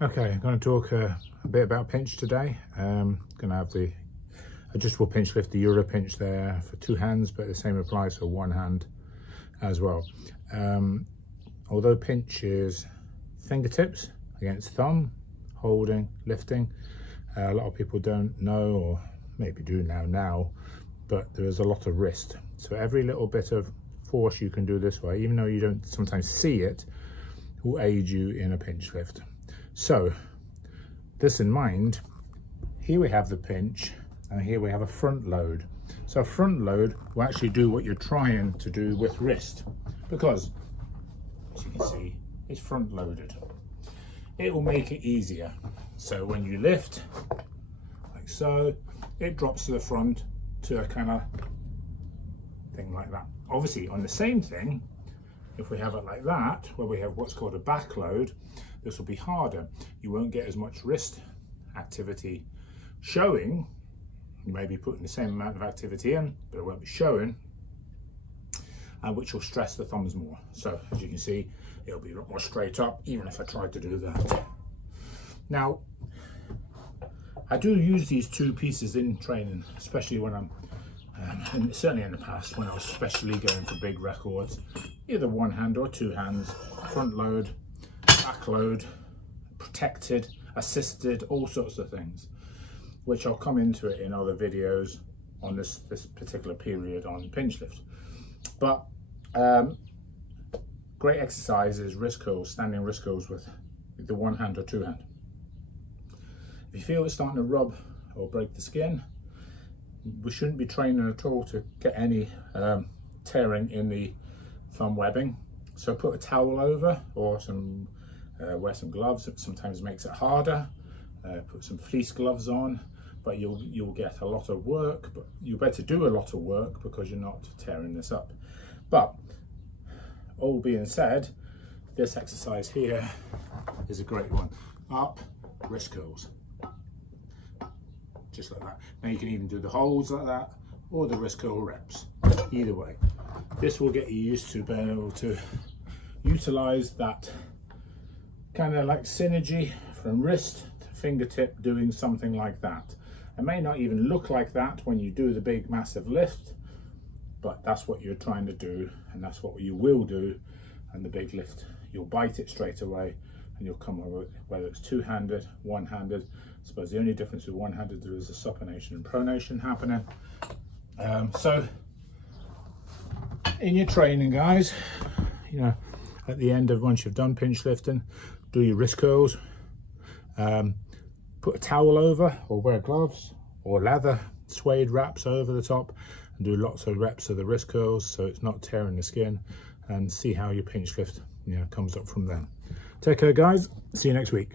Okay, I'm going to talk a bit about pinch today. Going to have the adjustable pinch lift, the Euro pinch there for 2 hands, but the same applies for 1 hand as well. Although pinch is fingertips against thumb, holding, lifting, a lot of people don't know, or maybe do now, but there is a lot of wrist. So every little bit of force you can do this way, even though you don't sometimes see it, will aid you in a pinch lift. So, this in mind, here we have the pinch, and here we have a front load. So a front load will actually do what you're trying to do with wrist, because, as you can see, it's front loaded. It will make it easier. So when you lift, like so, it drops to the front to a kind of thing like that. Obviously, on the same thing, if we have it like that, where we have what's called a back load, this will be harder. You won't get as much wrist activity showing. You may be putting the same amount of activity in, but it won't be showing, which will stress the thumbs more. So as you can see, it'll be a lot more straight up, even if I tried to do that. Now, I do use these 2 pieces in training, especially when I'm, and certainly in the past, when I was especially going for big records, either 1 hand or 2 hands, front load, back load, protected, assisted, all sorts of things, which I'll come into it in other videos on this particular period on pinch lift. But great exercise is wrist curls, standing wrist curls with the 1 hand or 2 hand. If you feel it's starting to rub or break the skin, we shouldn't be training at all to get any tearing in the thumb webbing. So put a towel over, or some wear some gloves. It sometimes makes it harder. Put some fleece gloves on, but you'll get a lot of work. But you better do a lot of work because you're not tearing this up. But all being said, this exercise here is a great one. Up, wrist curls. Just like that. Now you can even do the holds like that, or the wrist curl reps. Either way, this will get you used to being able to utilize that kind of like synergy from wrist to fingertip, doing something like that. It may not even look like that when you do the big massive lift, but that's what you're trying to do, and that's what you will do. And the big lift, you'll bite it straight away, and you'll come over it, whether it's 2-handed, 1-handed. I suppose the only difference with 1-handed there is a supination and pronation happening. So in your training, guys, you know, at the end of once you've done pinch lifting, do your wrist curls. Put a towel over, or wear gloves or leather suede wraps over the top, and do lots of reps of the wrist curls so it's not tearing the skin, and see how your pinch lift, you know, comes up from there. Take care, guys. See you next week.